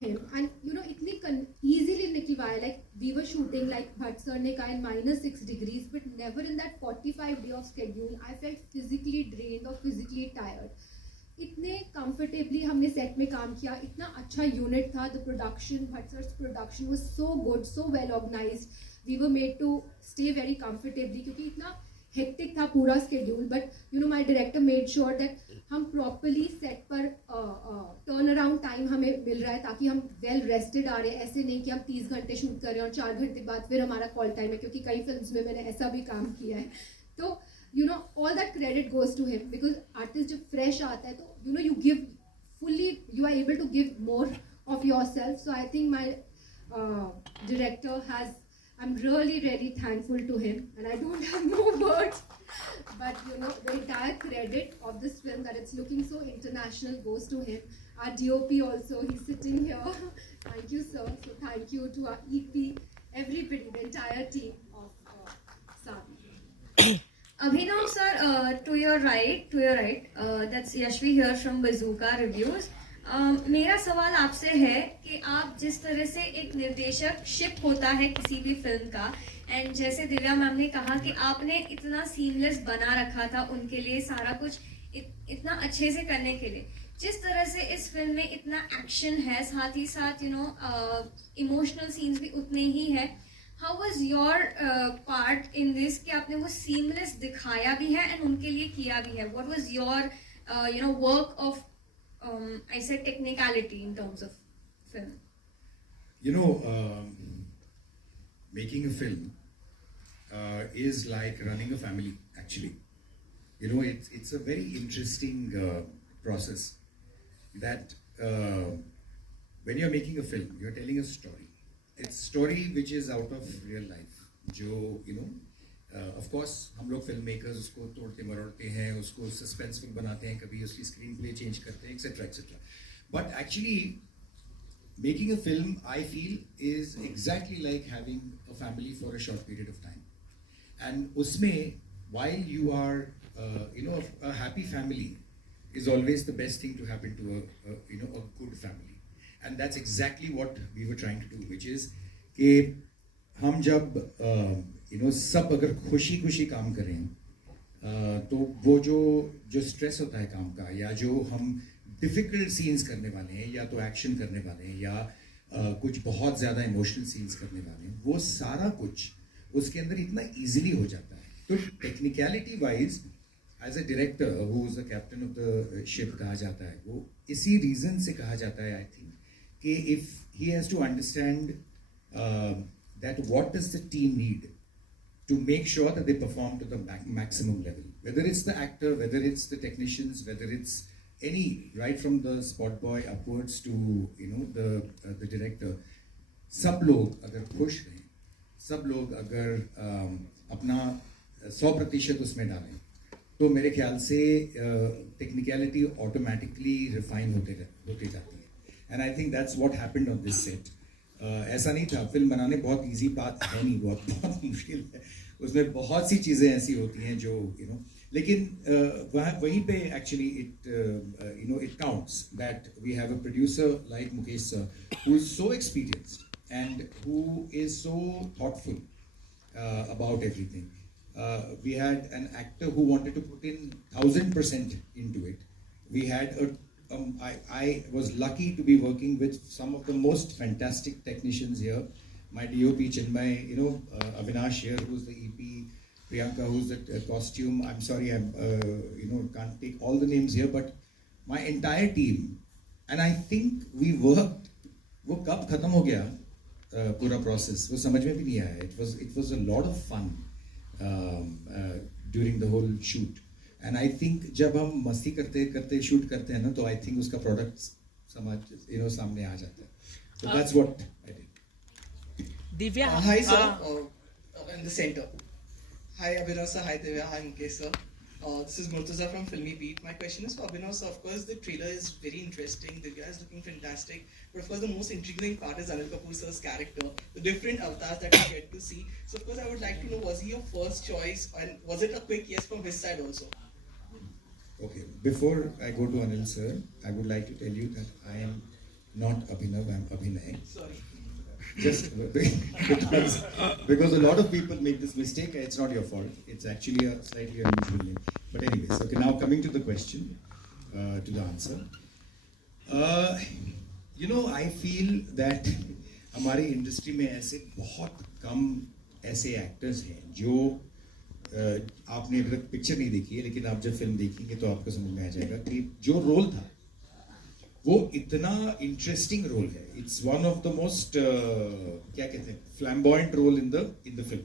him, and itni easily निकलवाया. Like we were shooting, like Bhatt sir ने कहा, in -6 degrees, but never in that 45 day of schedule I felt physically drained or physically tired. इतने comfortably हमने set में काम किया, इतना अच्छा यूनिट था. The production, Bhatt sir's production was so good, so well organised. We were made to stay very comfortably, क्योंकि इतना हेक्टिक था पूरा schedule. But my director made sure that हम प्रॉपरली सेट पर टर्न अराउंड टाइम हमें मिल रहा है, ताकि हम वेल रेस्टेड आ रहे हैं. ऐसे नहीं कि हम 30 घंटे शूट कर रहे हैं और 4 घंटे बाद फिर हमारा कॉल टाइम है, क्योंकि कई फिल्म्स में मैंने ऐसा भी काम किया है. तो all that credit goes to him, because artist जब fresh आता है तो you give fully, you are able to give more of yourself. So I think my director has, I'm really really thankful to him, and I don't have no words. But the entire credit of this film, that it's looking so international, goes to him. Our DOP also, he's sitting here. Thank you, sir. So thank you to our EP, everybody, the entire team of Savi. Abhinav sir, to your right, that's Yashvi here from Bazooka Reviews. मेरा सवाल आपसे है कि आप जिस तरह से एक निर्देशक शिप होता है किसी भी फिल्म का, एंड जैसे दिव्या मैम ने कहा कि आपने इतना सीमलेस बना रखा था उनके लिए, सारा कुछ इतना अच्छे से करने के लिए, जिस तरह से इस फिल्म में इतना एक्शन है, साथ ही साथ इमोशनल सीन्स भी उतने ही है. How was your part in this कि आपने वो seamless दिखाया भी है and उनके लिए किया भी है? What was your work of I said technicality in terms of film? Making a film is like running a family, actually. It's a very interesting process that when you're making a film, you're telling a story. It's story which is out of real life. जो of course हम लोग film makers उसको तोड़ते मरोड़ते हैं, उसको सस्पेंसफुल बनाते हैं, कभी उसकी स्क्रीन प्ले चेंज करते हैं, etcetera etcetera. But actually making a film, I feel, is exactly like having a family for a short period of time. And usme, while you are a happy family is always the best thing to happen to a good family. And that's exactly what we were trying to do, which is कि हम जब सब अगर खुशी खुशी काम करें तो वो जो स्ट्रेस होता है काम का, या जो हम डिफिकल्ट सीन्स करने वाले हैं, या तो एक्शन करने वाले हैं, या कुछ बहुत ज़्यादा इमोशनल सीन्स करने वाले हैं, वो सारा कुछ उसके अंदर इतना इजीली हो जाता है. तो technicality wise as a director who is the captain of the ship कहा जाता है, वो इसी रीज़न से कहा जाता है, आई थिंक, कि if he has to understand that what does the team need to make sure that they perform to the maximum level, whether it's the actor, whether it's the technicians, whether it's any, right from the spot boy upwards to the director. सब लोग अगर खुश रहें, सब लोग अगर अपना 100% उसमें डालें, तो मेरे ख्याल से टेक्निकलिटी ऑटोमेटिकली रिफाइन होते जाती है. And I think that's what happened on this set. ऐसा नहीं था, फिल्म बनाने बहुत इजी बात है नहीं, बहुत मुश्किल है, उसमें बहुत सी चीज़ें ऐसी होती हैं जो लेकिन वहीं पे actually it counts that we have a producer like Mukesh sir who is so experienced and who is so thoughtful about everything. We had an actor who wanted to put in 1000% into it. We had I was lucky to be working with some of the most fantastic technicians here. My DOP Chinmay, Avinash here, who's the EP, Priyanka, who's the costume. I'm sorry, I'm can't take all the names here, but my entire team. And I think we worked. वो कब खत्म हो गया पूरा प्रोसेस, वो समझ में भी नहीं आया. It was a lot of fun during the whole shoot. And I think जब हम मस्ती करते करते शूट करते हैं ना, तो I think उसका प्रोडक्ट सामने आ जाता है. So that's what I did. Divya, hi sir, in the center. Hi Abhinav sir, hi Divya, hi Mukesh sir. This is Murtaza from Filmy Beat. My question is for Abhinav sir. Of course, the trailer is very interesting. Divya is looking fantastic. But of course, the most intriguing part is Anil Kapoor sir's character, the different avatars that we get to see. So of course, I would like to know, was he your first choice, and was it a quick yes from his side also? Okay, before I go to Anil sir, I would like to tell you that I am not Abhinav, I'm Abhinay. Sorry. Just because a lot of people make this mistake. It's not your fault. It's actually a slightly unusual name. But anyways, okay. Now coming to the question, to the answer. I feel that हमारी इंडस्ट्री में ऐसे बहुत कम ऐसे एक्टर्स हैं जो आपने अभी तक पिक्चर नहीं देखी है, लेकिन आप जब फिल्म देखेंगे तो आपको समझ में आ जाएगा कि जो रोल था वो इतना इंटरेस्टिंग रोल है. It's one of the most क्या कहते हैं flamboyant role in the film.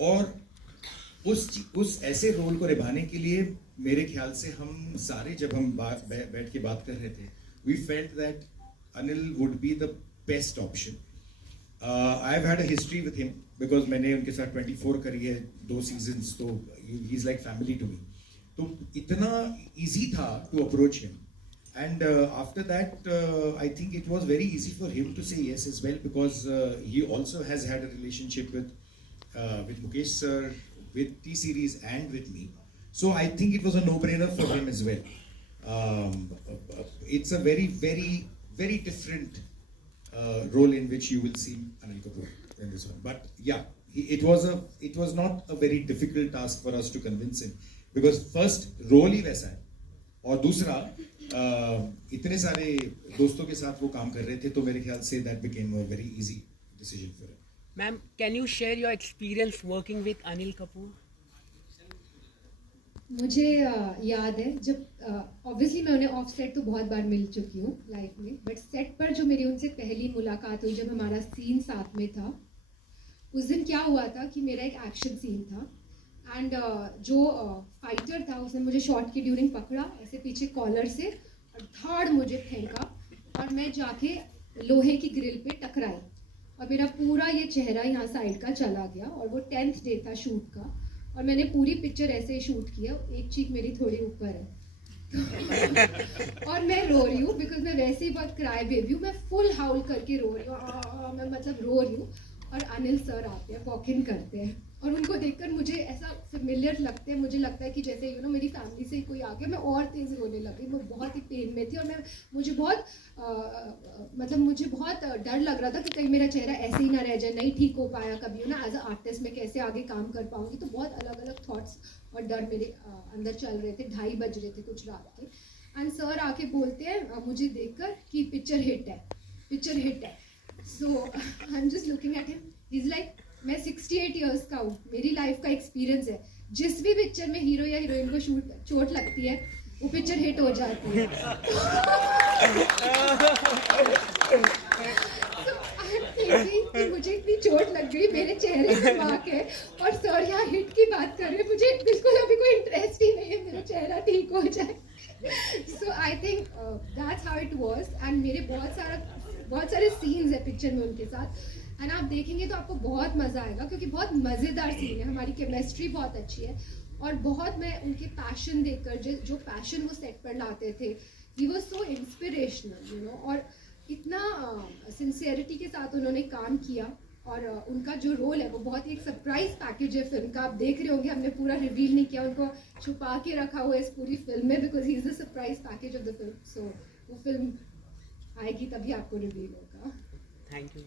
और उस ऐसे रोल को निभाने के लिए मेरे ख्याल से हम सारे जब हम बैठ के बात कर रहे थे, we felt that Anil would be the best option. I have had a history with him because मैंने उनके साथ 24 करी है, 2 सीजन्स, तो he is like family to me. तो इतना इजी था to approach him. And after that, I think it was very easy for him to say yes as well, because he also has had a relationship with Mukesh sir, with T-Series and with me. So I think it was a no-brainer for him as well. It's a very, very, very different role in which you will see Anil Kapoor in this one. But yeah, it was not a very difficult task for us to convince him, because first role ही वैसा है, और दूसरा इतने सारे दोस्तों के साथ वो काम कर रहे थे, तो मेरे ख्याल say that became a very easy decision for him. Ma'am, can you share your experience working with Anil कपूर? मुझे याद है जब ऑब्वियसली मैं उन्हें ऑफ सेट तो बहुत बार मिल चुकी हूँ लाइफ में, बट सेट पर जो मेरी उनसे पहली मुलाकात हुई जब हमारा सीन साथ में था, उस दिन क्या हुआ था कि मेरा एक एक्शन सीन था एंड जो फाइटर था उसने मुझे शॉट के ड्यूरिंग पकड़ा ऐसे पीछे कॉलर से और धाड़ मुझे फेंका और मैं जाके लोहे की ग्रिल पे टकराई और मेरा पूरा ये चेहरा यहाँ साइड का चला गया. और वो 10th डे था शूट का और मैंने पूरी पिक्चर ऐसे ही शूट किया, एक चीख मेरी थोड़ी ऊपर है और मैं रो रही हूँ बिकॉज मैं वैसे ही बहुत क्राई बेबी हूँ. मैं फुल हाउल करके रो रही हूँ, मैं मतलब रो रही हूँ. और अनिल सर आते हैं, वॉक इन करते हैं और उनको देखकर मुझे ऐसा फेमिलियर लगते हैं, मुझे लगता है कि जैसे मेरी फैमिली से ही कोई आ गया. मैं और तेज़ रोने लगी, मैं बहुत ही पेन में थी और मुझे बहुत डर लग रहा था कि कहीं मेरा चेहरा ऐसे ही ना रह जाए, नहीं ठीक हो पाया कभी एज अ आर्टिस्ट मैं कैसे आगे काम कर पाऊंगी. तो बहुत अलग अलग थॉट्स और डर मेरे अंदर चल रहे थे. 2:30 बज रहे थे कुछ रात के एंड सर आके बोलते हैं मुझे देखकर कि पिक्चर हिट है. So I'm just looking at him. He's like, मैं 68 years का हूँ, मेरी लाइफ का एक्सपीरियंस है. जिस भी पिक्चर में हीरो या हीरोइन को चोट लगती है वो पिक्चर हिट हो जाती है. कि मुझे इतनी चोट लग गई, मेरे चेहरे पे मार्क है और सर यहाँ हिट की बात कर रहे हैं. मुझे बिल्कुल अभी कोई इंटरेस्ट ही नहीं है मेरा चेहरा ठीक हो जाए. So I think that's how it was. And मेरे बहुत सारे सीन्स है पिक्चर में उनके साथ एंड आप देखेंगे तो आपको बहुत मज़ा आएगा क्योंकि बहुत मज़ेदार सीन है. हमारी केमिस्ट्री बहुत अच्छी है और बहुत मैं उनके पैशन देखकर जो पैशन वो सेट पर लाते थे, ही वाज सो इंस्पिरेशनल और इतना सिंसियरिटी के साथ उन्होंने काम किया. और उनका जो रोल है वो बहुत ही एक सरप्राइज पैकेज है फिल्म का. आप देख रहे होंगे हमने पूरा रिवील नहीं किया, उनको छुपा के रखा हुआ है इस पूरी फिल्म में because he is the surprise package of the film. So वो फिल्म आएगी तभी आपको रिवील होगा. Thank you.